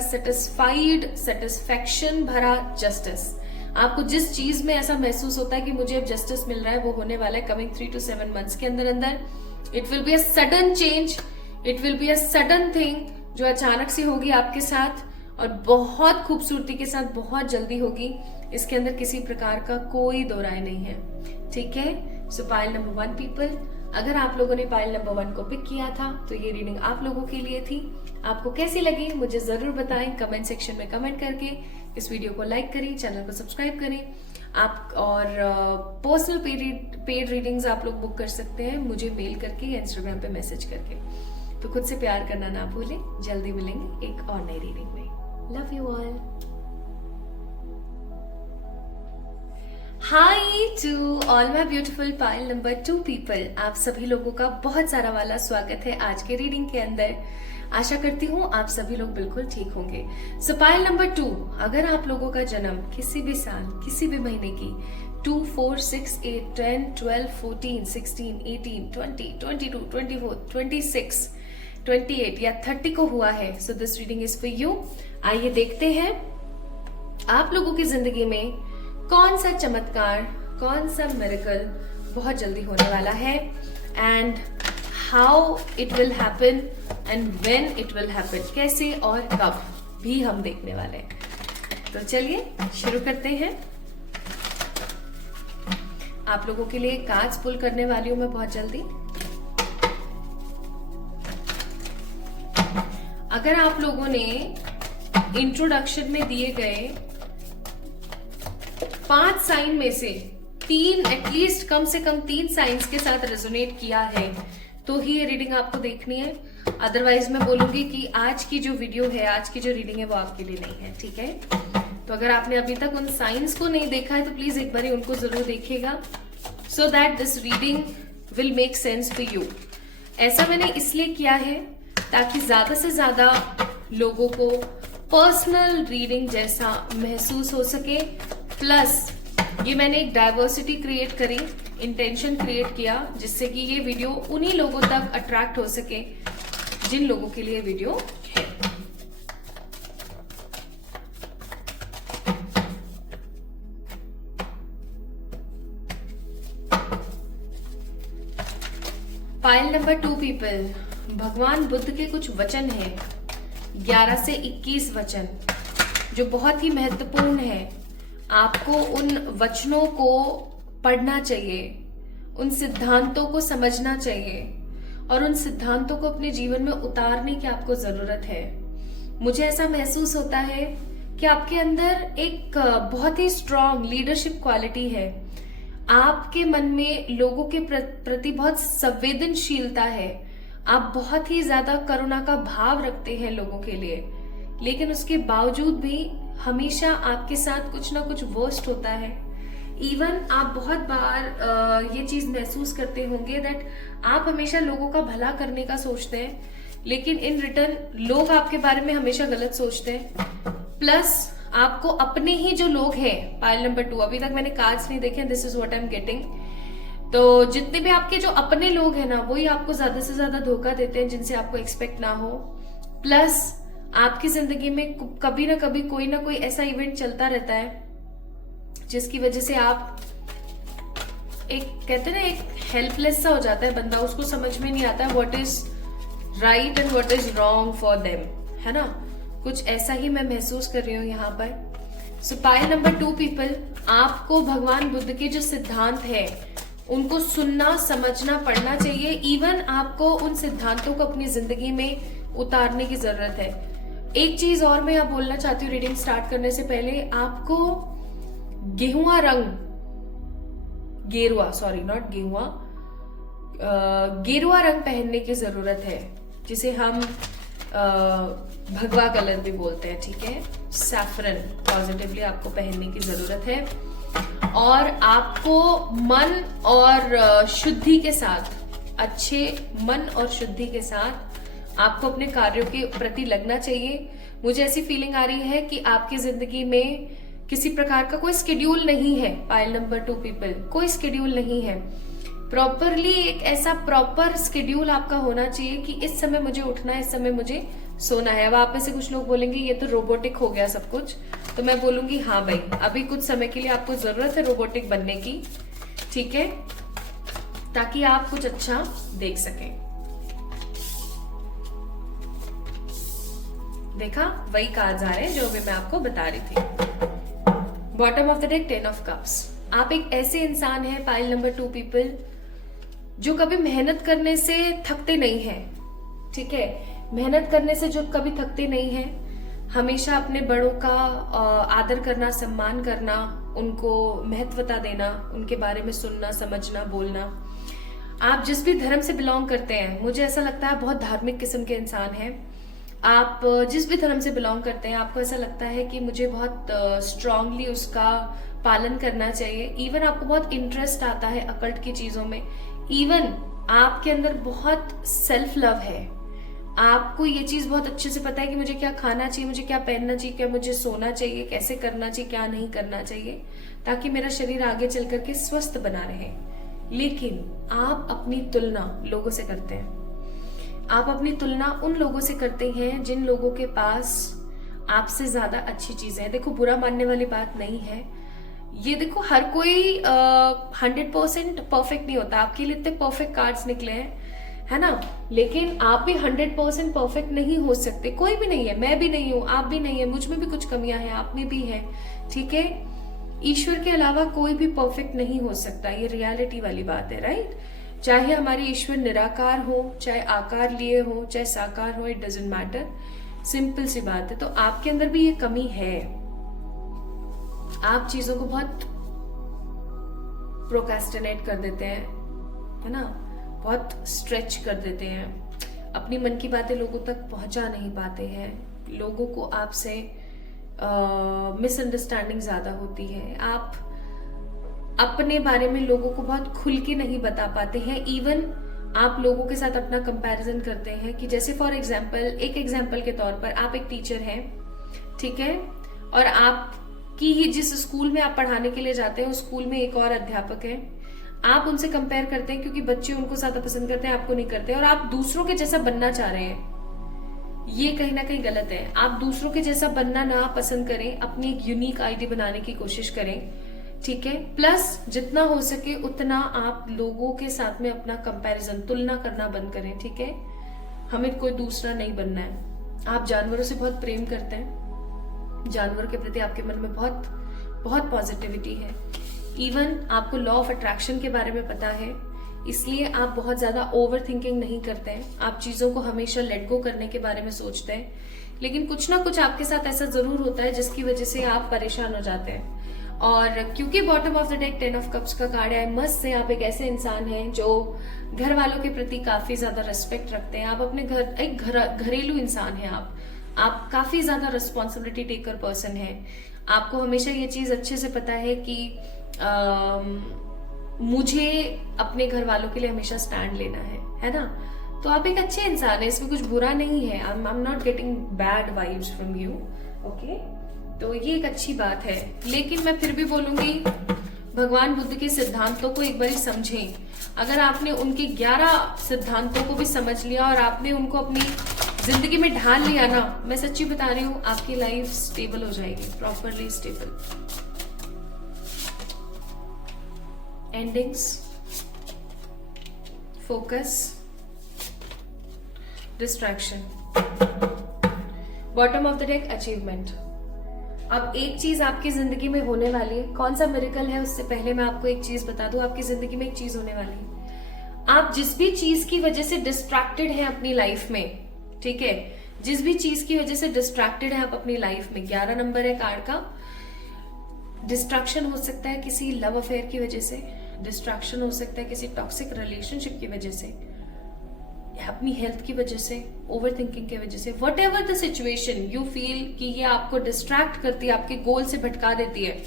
सेटिस्फैक्शन भरा जस्टिस। आपको जिस चीज में ऐसा महसूस होता है कि मुझे अब जस्टिस मिल रहा है, वो होने वाला है कमिंग 3 to 7 months के अंदर अंदर। It will be a sudden change, it will be a sudden thing जो अचानक से होगी आपके साथ, और बहुत खूबसूरती के साथ बहुत जल्दी होगी। इसके अंदर किसी प्रकार का कोई दो राय नहीं है। ठीक है, सो पाइल नंबर 1 पीपल, अगर आप लोगों ने पाइल नंबर 1 को पिक किया था तो ये रीडिंग आप लोगों के लिए थी। आपको कैसी लगी मुझे जरूर बताएं कमेंट सेक्शन में कमेंट करके। इस वीडियो को लाइक करें, चैनल को सब्सक्राइब करें आप, और पर्सनल पेड रीडिंग्स आप लोग बुक कर सकते हैं मुझे मेल करके या इंस्टाग्राम पे मैसेज करके। तो खुद से प्यार करना ना भूलें। जल्दी मिलेंगे एक और नई रीडिंग में। Love you all. Hi to all my beautiful pile number 2 people. आप सभी लोगों का बहुत सारा वाला स्वागत है आज के रीडिंग के अंदर। आशा करती हूँ आप सभी लोग बिल्कुल ठीक होंगे। सो पाइल नंबर 2, अगर आप लोगों का जन्म किसी भी साल किसी भी महीने की 2, 4, 6, 8, 10, 12, 14, 16, 18, 20, 22, 24, 26, 28 या 30 को हुआ है, so this reading is for you. आइए देखते हैं आप लोगों की जिंदगी में कौन सा चमत्कार, कौन सा मिरेकल बहुत जल्दी होने वाला है, and how it will happen and when it will happen, कैसे और कब भी हम देखने वाले हैं। तो चलिए शुरू करते हैं। आप लोगों के लिए कार्ड्स पुल करने वाली हूं मैं बहुत जल्दी। अगर आप लोगों ने इंट्रोडक्शन में दिए गए 5 साइन में से 3, एटलीस्ट कम से कम 3 साइंस के साथ रेजोनेट किया है तो ही ये रीडिंग आपको देखनी है। अदरवाइज मैं बोलूंगी कि आज की जो वीडियो है, आज की जो रीडिंग है वो आपके लिए नहीं है, ठीक है। तो अगर आपने अभी तक उन साइंस को नहीं देखा है तो प्लीज एक बार उनको जरूर देखिएगा, so that this reading will make sense for you. ऐसा मैंने इसलिए किया है ताकि ज्यादा से ज्यादा लोगों को पर्सनल रीडिंग जैसा महसूस हो सके, प्लस ये मैंने एक डाइवर्सिटी क्रिएट करी, इंटेंशन क्रिएट किया, जिससे कि ये वीडियो उन्हीं लोगों तक अट्रैक्ट हो सके जिन लोगों के लिए वीडियो है। फाइल नंबर 2 पीपल, भगवान बुद्ध के कुछ वचन हैं, 11 से 21 वचन जो बहुत ही महत्वपूर्ण है। आपको उन वचनों को पढ़ना चाहिए, उन सिद्धांतों को समझना चाहिए और उन सिद्धांतों को अपने जीवन में उतारने की आपको जरूरत है। मुझे ऐसा महसूस होता है कि आपके अंदर एक बहुत ही स्ट्रांग लीडरशिप क्वालिटी है। आपके मन में लोगों के प्रति बहुत संवेदनशीलता है। आप बहुत ही ज्यादा करुणा का भाव रखते हैं लोगों के लिए, लेकिन उसके बावजूद भी हमेशा आपके साथ कुछ ना कुछ वर्स्ट होता है। इवन आप बहुत बार ये चीज महसूस करते होंगे दैट आप हमेशा लोगों का भला करने का सोचते हैं, लेकिन इन रिटर्न लोग आपके बारे में हमेशा गलत सोचते हैं। प्लस आपको अपने ही जो लोग हैं, पाइल नंबर 2, अभी तक मैंने कार्ड्स नहीं देखे, this is what I am getting. तो जितने भी आपके जो अपने लोग हैं ना, वही आपको ज्यादा से ज्यादा धोखा देते हैं जिनसे आपको एक्सपेक्ट ना हो। प्लस आपकी जिंदगी में कभी ना कभी कोई ना कोई ऐसा इवेंट चलता रहता है जिसकी वजह से आप एक, कहते हैं ना, एक हेल्पलेस सा हो जाता है बंदा, उसको समझ में नहीं आता है what is right and what is wrong for them, है ना। कुछ ऐसा ही मैं महसूस कर रही हूँ यहाँ पर। सो पाइल नंबर 2 पीपल, आपको भगवान बुद्ध के जो सिद्धांत है उनको सुनना, समझना, पढ़ना चाहिए। इवन आपको उन सिद्धांतों को अपनी जिंदगी में उतारने की जरूरत है। एक चीज और मैं यहाँ बोलना चाहती हूँ रीडिंग स्टार्ट करने से पहले, आपको गेरुआ रंग, गेरुआ रंग पहनने की जरूरत है, जिसे हम भगवा कलर भी बोलते हैं, ठीक है। सैफरन पॉजिटिवली आपको पहनने की जरूरत है और आपको मन और शुद्धि के साथ, अच्छे मन और शुद्धि के साथ आपको अपने कार्यों के प्रति लगना चाहिए। मुझे ऐसी फीलिंग आ रही है कि आपकी जिंदगी में किसी प्रकार का कोई स्केड्यूल नहीं है। पाइल नंबर 2 पीपल, कोई स्केड्यूल नहीं है। प्रॉपरली एक ऐसा प्रॉपर स्केड्यूल आपका होना चाहिए कि इस समय मुझे उठना है, इस समय मुझे सोना है। अब आप में से कुछ लोग बोलेंगे ये तो रोबोटिक हो गया सब कुछ, तो मैं बोलूंगी हाँ भाई, अभी कुछ समय के लिए आपको जरूरत है रोबोटिक बनने की, ठीक है, ताकि आप कुछ अच्छा देख सकें। देखा, वही कार्ड्स आ रहे हैं जो अभी मैं आपको बता रही थी। Bottom of the deck 10 of cups. आप एक ऐसे इंसान हैं, पाइल नंबर 2 पीपल, जो कभी मेहनत करने से थकते नहीं हैं, ठीक है। मेहनत करने से जो कभी थकते नहीं हैं, हमेशा अपने बड़ों का आदर करना, सम्मान करना, उनको महत्वता देना, उनके बारे में सुनना, समझना, बोलना। आप जिस भी धर्म से बिलोंग करते हैं, मुझे ऐसा लगता है बहुत धार्मिक किस्म के इंसान हैं। आप जिस भी धर्म से बिलोंग करते हैं, आपको ऐसा लगता है कि मुझे बहुत स्ट्रांगली उसका पालन करना चाहिए। इवन आपको बहुत इंटरेस्ट आता है अकल्ट की चीजों में। इवन आपके अंदर बहुत सेल्फ लव है। आपको ये चीज बहुत अच्छे से पता है कि मुझे क्या खाना चाहिए, मुझे क्या पहनना चाहिए, क्या मुझे सोना चाहिए, कैसे करना चाहिए, क्या नहीं करना चाहिए, ताकि मेरा शरीर आगे चल करके स्वस्थ बना रहे। लेकिन आप अपनी तुलना लोगों से करते हैं। आप अपनी तुलना उन लोगों से करते हैं जिन लोगों के पास आपसे ज्यादा अच्छी चीजें हैं। देखो, बुरा मानने वाली बात नहीं है ये। देखो, हर कोई 100% परफेक्ट नहीं होता। आपके लिए इतने परफेक्ट कार्ड्स निकले हैं, है ना, लेकिन आप भी 100% परफेक्ट नहीं हो सकते। कोई भी नहीं है, मैं भी नहीं हूं, आप भी नहीं है, मुझ में भी कुछ कमियां हैं, आप में भी है, ठीक है। ईश्वर के अलावा कोई भी परफेक्ट नहीं हो सकता, ये रियलिटी वाली बात है, राइट। चाहे हमारे ईश्वर निराकार हो, चाहे आकार लिए हो, चाहे साकार हो, इट डजंट मैटर। सिंपल सी बात है। तो आपके अंदर भी ये कमी है। आप चीजों को बहुत प्रोक्रेस्टिनेट कर देते हैं, है ना, बहुत स्ट्रेच कर देते हैं, अपनी मन की बातें लोगों तक पहुंचा नहीं पाते हैं। लोगों को आपसे मिसअंडरस्टैंडिंग ज्यादा होती है। आप अपने बारे में लोगों को बहुत खुल के नहीं बता पाते हैं। इवन आप लोगों के साथ अपना कंपैरिजन करते हैं कि जैसे फॉर एग्जाम्पल, एक एग्जाम्पल के तौर पर, आप एक टीचर हैं, ठीक है, और आपकी ही जिस स्कूल में आप पढ़ाने के लिए जाते हैं उस स्कूल में एक और अध्यापक है। आप उनसे कंपेयर करते हैं क्योंकि बच्चे उनको ज्यादा पसंद करते हैं, आपको नहीं करते, और आप दूसरों के जैसा बनना चाह रहे हैं। ये कहीं ना कहीं गलत है। आप दूसरों के जैसा बनना ना पसंद करें, अपनी एक यूनिक आईडी बनाने की कोशिश करें, ठीक है। प्लस जितना हो सके उतना आप लोगों के साथ में अपना कंपैरिजन, तुलना करना बंद करें, ठीक है। हमें कोई दूसरा नहीं बनना है। आप जानवरों से बहुत प्रेम करते हैं, जानवर के प्रति आपके मन में बहुत बहुत पॉजिटिविटी है। इवन आपको लॉ ऑफ अट्रैक्शन के बारे में पता है, इसलिए आप बहुत ज्यादा ओवर थिंकिंग नहीं करते हैं। आप चीजों को हमेशा लेट गो करने के बारे में सोचते हैं, लेकिन कुछ ना कुछ आपके साथ ऐसा जरूर होता है जिसकी वजह से आप परेशान हो जाते हैं। और क्योंकि bottom of the deck 10 of cups का कार्ड है, आई मस्ट से आप एक ऐसे इंसान हैं जो घर वालों के प्रति काफी ज्यादा रिस्पेक्ट रखते हैं। आप अपने घरेलू इंसान हैं। आप काफी ज्यादा रिस्पॉन्सिबिलिटी टेकर पर्सन हैं। आपको हमेशा ये चीज अच्छे से पता है कि मुझे अपने घर वालों के लिए हमेशा स्टैंड लेना है ना। तो आप एक अच्छे इंसान है, इसमें कुछ बुरा नहीं है। I am not getting bad vibes from you, okay. तो ये एक अच्छी बात है। लेकिन मैं फिर भी बोलूंगी, भगवान बुद्ध के सिद्धांतों को एक बार समझें। अगर आपने उनके 11 सिद्धांतों को भी समझ लिया और आपने उनको अपनी जिंदगी में ढाल लिया ना, मैं सच्ची बता रही हूँ, आपकी लाइफ स्टेबल हो जाएगी, properly stable. Endings, focus, distraction, bottom of the deck achievement. अब एक चीज आपकी जिंदगी में होने वाली है। कौन सा मिरेकल है, उससे पहले मैं आपको एक चीज बता दूं। आपकी जिंदगी में एक चीज होने वाली है। आप जिस भी चीज की वजह से डिस्ट्रैक्टेड हैं अपनी लाइफ में, ठीक है, जिस भी चीज की वजह से डिस्ट्रैक्टेड है आप अपनी लाइफ में, 11 नंबर है कार्ड का। डिस्ट्रैक्शन हो सकता है किसी लव अफेयर की वजह से, डिस्ट्रैक्शन हो सकता है किसी टॉक्सिक रिलेशनशिप की वजह से, अपनी हेल्थ की वजह से, ओवर थिंकिंग की वजह से, what ever the situation you feel कि ये आपको डिस्ट्रैक्ट करती है, आपके गोल से भटका देती है,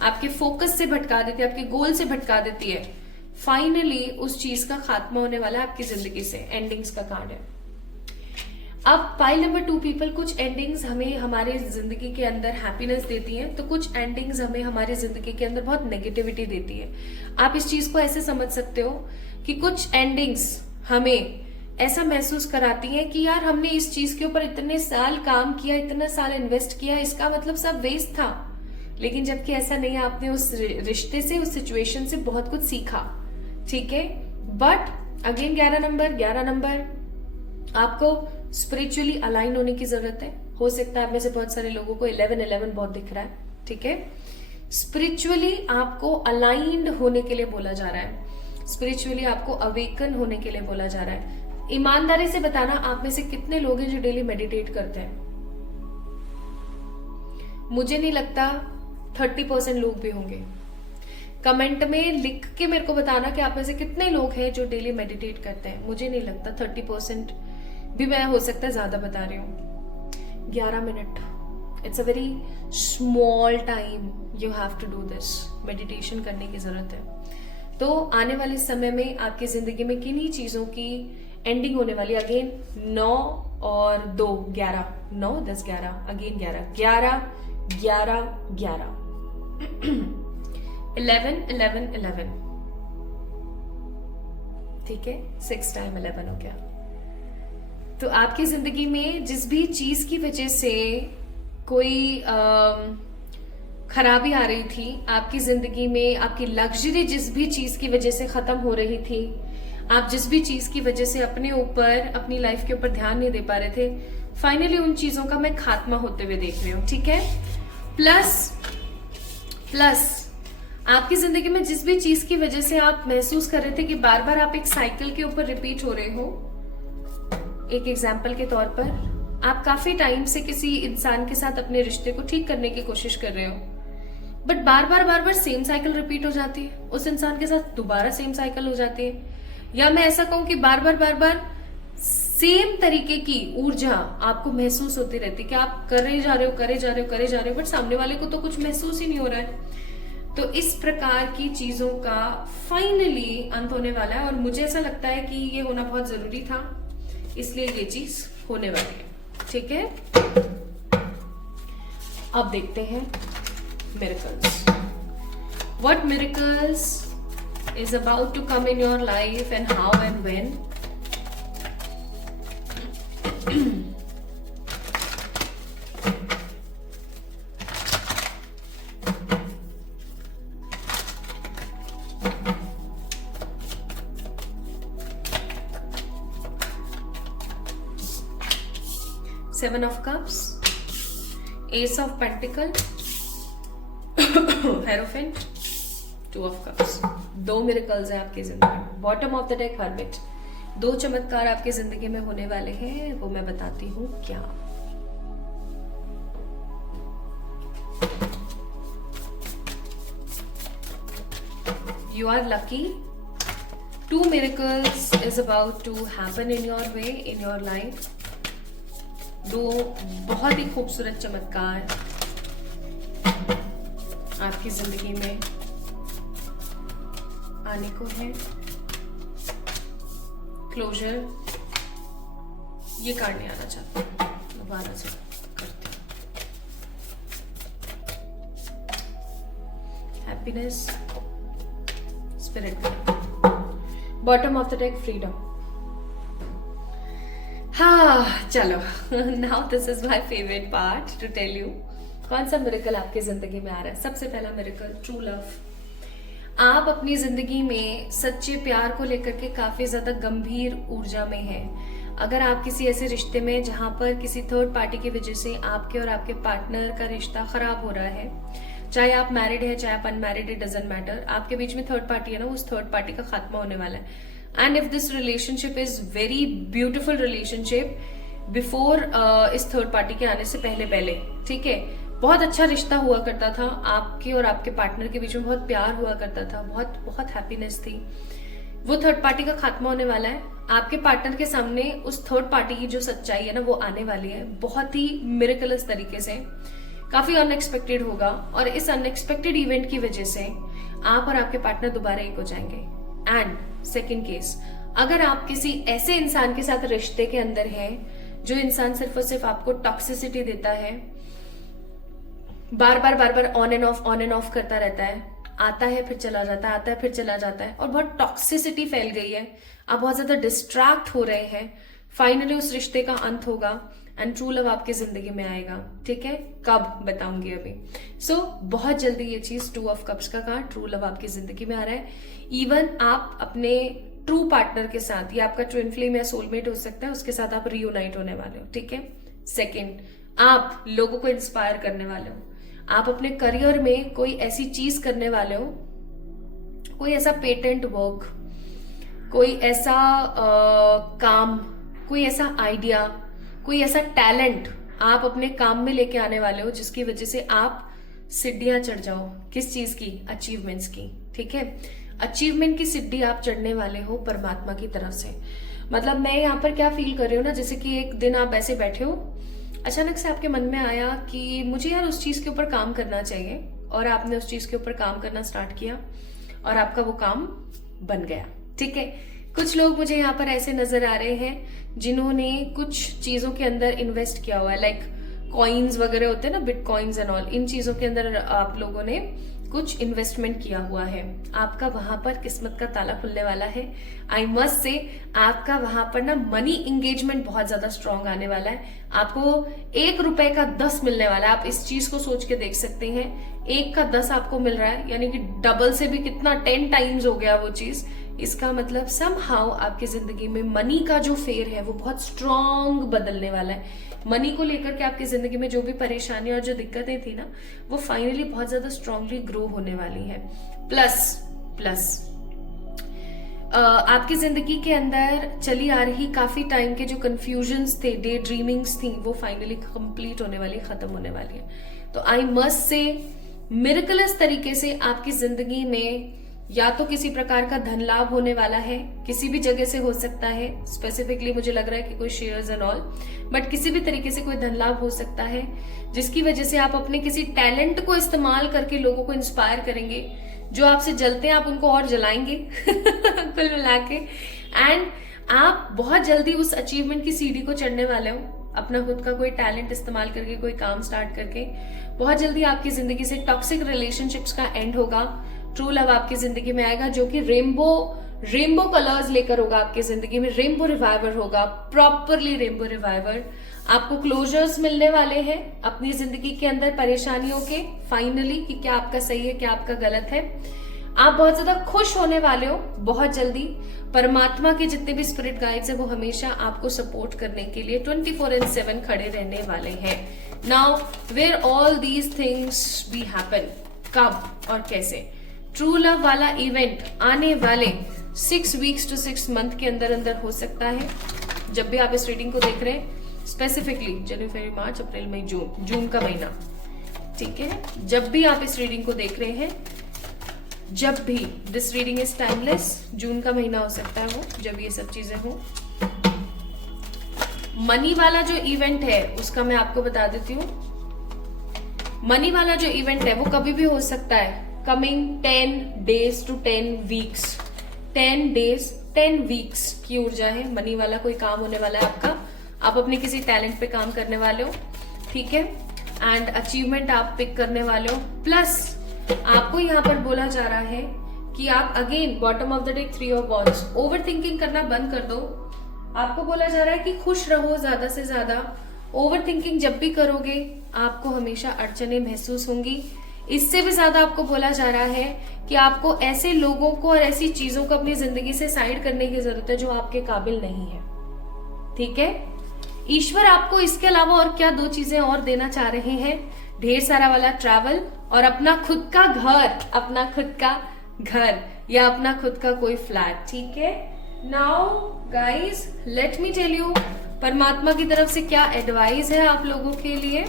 आपके फोकस से भटका देती है, आपके गोल से भटका देती है। फाइनली उस चीज का खात्मा होने वाला है आपकी जिंदगी से। एंडिंग्स का कार्ड है। अब पाइल नंबर 2 पीपल, कुछ एंडिंग्स हमें हमारे जिंदगी के अंदर हैप्पीनेस देती हैं, तो कुछ एंडिंग्स हमें हमारी जिंदगी के अंदर बहुत नेगेटिविटी देती है। आप इस चीज को ऐसे समझ सकते हो कि कुछ एंडिंग्स हमें ऐसा महसूस कराती हैं कि यार हमने इस चीज के ऊपर इतने साल काम किया, इतना साल इन्वेस्ट किया, इसका मतलब सब वेस्ट था। लेकिन जबकि ऐसा नहीं है, आपने उस रिश्ते से, उस सिचुएशन से बहुत कुछ सीखा, ठीक है। बट अगेन 11 नंबर आपको स्पिरिचुअली अलाइन होने की जरूरत है। हो सकता है आप में से बहुत सारे लोगों को 11 बहुत दिख रहा है, ठीक है। स्पिरिचुअली आपको अलाइंड होने के लिए बोला जा रहा है, स्पिरिचुअली आपको अवेकन होने के लिए बोला जा रहा है। ईमानदारी से बताना, आप में से कितने लोग हैं जो डेली मेडिटेट करते हैं? मुझे नहीं लगता 30% लोग भी होंगे। कमेंट में लिख के मेरे को बताना कि आप में से कितने लोग हैं जो डेली मेडिटेट करते हैं। मुझे नहीं लगता 30% भी, मैं हो सकता है ज्यादा बता रही हूँ। 11 minute, it's a very small time, you have to do this. Meditation करने की जरूरत है। तो आने वाले समय में आपकी जिंदगी में किन्हीं चीजों की एंडिंग होने वाली। अगेन 9 और 2 11, 9 10 11, अगेन 11 11 11 11 11 11 11, ठीक है, 6 टाइम 11 हो गया। तो आपकी जिंदगी में जिस भी चीज की वजह से कोई खराबी आ रही थी आपकी जिंदगी में, आपकी लग्जरी जिस भी चीज की वजह से खत्म हो रही थी, आप जिस भी चीज की वजह से अपने ऊपर, अपनी लाइफ के ऊपर ध्यान नहीं दे पा रहे थे, फाइनली उन चीजों का मैं खात्मा होते हुए देख रही हूँ, ठीक है। प्लस आपकी जिंदगी में जिस भी चीज की वजह से आप महसूस कर रहे थे कि बार बार आप एक साइकिल के ऊपर रिपीट हो रहे हो, एक एग्जाम्पल के तौर पर आप काफी टाइम से किसी इंसान के साथ अपने रिश्ते को ठीक करने की कोशिश कर रहे हो, but bar bar same cycle repeat हो जाती है, उस इंसान के साथ दोबारा सेम साइकिल हो जाती है, या मैं ऐसा कहूं कि बार बार सेम तरीके की ऊर्जा आपको महसूस होती रहती है कि आप करे जा रहे हो, बट सामने वाले को तो कुछ महसूस ही नहीं हो रहा है। तो इस प्रकार की चीजों का फाइनली अंत होने वाला है, और मुझे ऐसा लगता है कि ये होना बहुत जरूरी था, इसलिए ये चीज होने वाली है, ठीक है। अब देखते हैं miracles. What miracles is about to come in your life and how and when? Seven of Cups, Ace of Pentacles, Hierophant, 2 of Cups। 2 miracles हैं आपकी जिंदगी में। Bottom of the deck hermit, 2 चमत्कार आपकी जिंदगी में होने वाले हैं, वो मैं बताती हूँ क्या। You are lucky. 2 miracles is about to happen in your way, in your life। 2 बहुत ही खूबसूरत चमत्कार आपकी जिंदगी में आने को है। क्लोजर ये कार्ड नहीं आना चाहता, दोबारा से करते हैं। Happiness, spirit, bottom of the deck freedom. हाँ चलो, now this is my favourite part to tell you कौन सा मिरेकल आपकी जिंदगी में आ रहा है। सबसे पहला मिरेकल, ट्रू लव। आप अपनी जिंदगी में सच्चे प्यार को लेकर के काफी ज्यादा गंभीर ऊर्जा में हैं। अगर आप किसी ऐसे रिश्ते में जहां पर किसी थर्ड पार्टी की वजह से आपके और आपके पार्टनर का रिश्ता खराब हो रहा है, चाहे आप मैरिड है चाहे आप अनमैरिड, इट डजंट मैटर, आपके बीच में थर्ड पार्टी है ना, उस थर्ड पार्टी का खात्मा होने वाला है। And if this relationship is very beautiful relationship before इस थर्ड पार्टी के आने से पहले, ठीक है, बहुत अच्छा रिश्ता हुआ करता था आपके और आपके पार्टनर के बीच में, बहुत प्यार हुआ करता था, बहुत हैप्पीनेस थी, वो थर्ड पार्टी का खात्मा होने वाला है। आपके पार्टनर के सामने उस थर्ड पार्टी की जो सच्चाई है ना वो आने वाली है, बहुत ही मिरेकलस तरीके से, काफी अनएक्सपेक्टेड होगा, और इस अनएक्सपेक्टेड इवेंट की वजह से आप और आपके पार्टनर दोबारा एक हो जाएंगे। एंड सेकेंड केस, अगर आप किसी ऐसे इंसान के साथ रिश्ते के अंदर हैं जो इंसान सिर्फ और सिर्फ आपको टॉक्सिसिटी देता है, बार बार ऑन एंड ऑफ करता रहता है, आता है फिर चला जाता है, आता है फिर चला जाता है, और बहुत टॉक्सिसिटी फैल गई है, आप बहुत ज्यादा डिस्ट्रैक्ट हो रहे हैं, फाइनली उस रिश्ते का अंत होगा एंड ट्रू लव आपकी जिंदगी में आएगा। ठीक है, कब बताऊंगी अभी। सो बहुत जल्दी ये चीज, 2 ऑफ कप्स का कार्ड, ट्रू लव आपकी जिंदगी में आ रहा है। इवन आप अपने ट्रू पार्टनर के साथ, या आपका ट्विन फ्लेम या सोलमेट हो सकता है, उसके साथ आप रियूनाइट होने वाले हो। ठीक है। सेकेंड, आप लोगों को इंस्पायर करने वाले हो, आप अपने करियर में कोई ऐसी चीज करने वाले हो, कोई ऐसा पेटेंट वर्क, कोई ऐसा काम, कोई ऐसा आइडिया, कोई ऐसा टैलेंट आप अपने काम में लेके आने वाले हो जिसकी वजह से आप सीढ़ियां चढ़ जाओ। किस चीज की? अचीवमेंट्स की। ठीक है, अचीवमेंट की सीढ़ी आप चढ़ने वाले हो परमात्मा की तरफ से। मतलब मैं यहाँ पर क्या फील कर रही हूँ ना, जैसे कि एक दिन आप ऐसे बैठे हो अचानक से आपके मन में आया कि मुझे यार उस चीज के ऊपर काम करना चाहिए, और आपने उस चीज के ऊपर काम करना स्टार्ट किया और आपका वो काम बन गया। ठीक है, कुछ लोग मुझे यहाँ पर ऐसे नजर आ रहे हैं जिन्होंने कुछ चीजों के अंदर इन्वेस्ट किया हुआ है, लाइक कॉइन्स वगैरह होते हैं ना, बिटकॉइन्स एंड ऑल, इन चीजों के अंदर आप लोगों ने कुछ इन्वेस्टमेंट किया हुआ है। आपका वहां पर किस्मत का ताला खुलने वाला है। आई मस्ट से आपका वहां पर ना मनी एंगेजमेंट बहुत ज्यादा स्ट्रांग आने वाला है। आपको 1 रुपए का 10 मिलने वाला है। आप इस चीज को सोच के देख सकते हैं, 1 का 10 आपको मिल रहा है, यानी कि डबल से भी कितना 10 टाइम्स हो गया वो चीज। इसका मतलब समहाउ आपकी जिंदगी में मनी का जो फेर है वो बहुत स्ट्रांग बदलने वाला है। मनी को लेकर के आपकी जिंदगी में जो भी परेशानी और जो दिक्कतें थी ना, वो फाइनली बहुत ज्यादा स्ट्रांगली ग्रो होने वाली है। प्लस आपकी जिंदगी के अंदर चली आ रही काफी टाइम के जो कंफ्यूजन्स थे, डे ड्रीमिंग्स थी, वो फाइनली कंप्लीट होने वाली, खत्म होने वाली है। तो आई मस्ट से मिरेकलस तरीके से आपकी जिंदगी में या तो किसी प्रकार का धन लाभ होने वाला है, किसी भी जगह से हो सकता है, स्पेसिफिकली मुझे लग रहा है कि कोई शेयर्स एंड ऑल, बट किसी भी तरीके से कोई धन लाभ हो सकता है, जिसकी वजह से आप अपने किसी टैलेंट को इस्तेमाल करके लोगों को इंस्पायर करेंगे। जो आपसे जलते हैं आप उनको और जलाएंगे कुल मिला के, एंड आप बहुत जल्दी उस अचीवमेंट की सीढ़ी को चढ़ने वाले हो। अपना खुद का कोई टैलेंट इस्तेमाल करके, कोई काम स्टार्ट करके बहुत जल्दी आपकी जिंदगी से टॉक्सिक रिलेशनशिप्स का एंड होगा। ट्रू लव आपकी जिंदगी में आएगा, जो कि रेनबो कलर्स लेकर होगा आपकी जिंदगी में। रेनबो रिवाइवर होगा, प्रॉपरली रेनबो रिवाइवर। आपको क्लोजर्स मिलने वाले हैं अपनी जिंदगी के अंदर परेशानियों के, फाइनली, कि क्या आपका सही है, क्या आपका गलत है। आप बहुत ज्यादा खुश होने वाले हो बहुत जल्दी। परमात्मा के जितने भी स्पिरिट गाइड्स है वो हमेशा आपको सपोर्ट करने के लिए 24/7 खड़े रहने वाले हैं। Now where all these things be happen, कब और कैसे? ट्रू लव वाला इवेंट आने वाले 6 वीक्स to 6 मंथ के अंदर अंदर हो सकता है। जब भी आप इस रीडिंग को देख रहे हैं, स्पेसिफिकली जनवरी, फरवरी, मार्च, अप्रैल, मई, जून का महीना, ठीक है, जब भी आप इस रीडिंग को देख रहे हैं, जब भी, दिस रीडिंग इज टाइमलेस, जून का महीना हो सकता है वो, जब ये सब चीजें हो। मनी वाला जो इवेंट है उसका मैं आपको बता देती हूँ। मनी वाला जो इवेंट है वो कभी भी हो सकता है। Coming 10 days to 10 weeks, 10 days 10 weeks की ऊर्जा है। मनी वाला कोई काम होने वाला है आपका, आप अपने किसी टैलेंट पे काम करने वाले हो, ठीक है, एंड अचीवमेंट आप पिक करने वाले हो। प्लस आपको यहाँ पर बोला जा रहा है कि आप again bottom of the deck 3 of wands, over thinking करना बंद कर दो। आपको बोला जा रहा है कि खुश रहो ज्यादा से ज्यादा। ओवर थिंकिंग जब भी करोगे आपको हमेशा अड़चने महसूस होंगी। इससे भी ज्यादा आपको बोला जा रहा है कि आपको ऐसे लोगों को और ऐसी चीजों को अपनी जिंदगी से साइड करने की जरूरत है जो आपके काबिल नहीं है, ठीक है। ईश्वर आपको इसके अलावा और क्या 2 चीजें और देना चाह रहे हैं, ढेर सारा वाला ट्रैवल और अपना खुद का घर या अपना खुद का कोई फ्लैट, ठीक है। Now guys let me tell you, परमात्मा की तरफ से क्या एडवाइस है आप लोगों के लिए।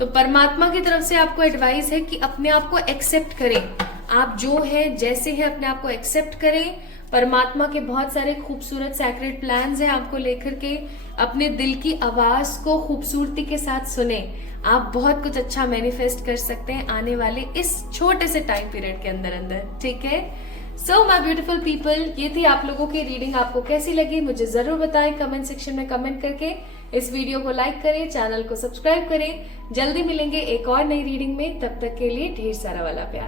तो परमात्मा की तरफ से आपको एडवाइस है कि अपने आप को एक्सेप्ट करें। आप जो है जैसे हैं अपने आप को एक्सेप्ट करें। परमात्मा के बहुत सारे खूबसूरत सैक्रेड प्लान्स हैं आपको लेकर के। अपने दिल की आवाज को खूबसूरती के साथ सुने। आप बहुत कुछ अच्छा मैनिफेस्ट कर सकते हैं आने वाले इस छोटे से टाइम पीरियड के अंदर अंदर, ठीक है। सो माय ब्यूटीफुल पीपल, ये थी आप लोगों की रीडिंग। आपको कैसी लगी मुझे जरूर बताएं कमेंट सेक्शन में कमेंट करके। इस वीडियो को लाइक करें, चैनल को सब्सक्राइब करें। जल्दी मिलेंगे एक और नई रीडिंग में, तब तक के लिए ढेर सारा वाला प्यार।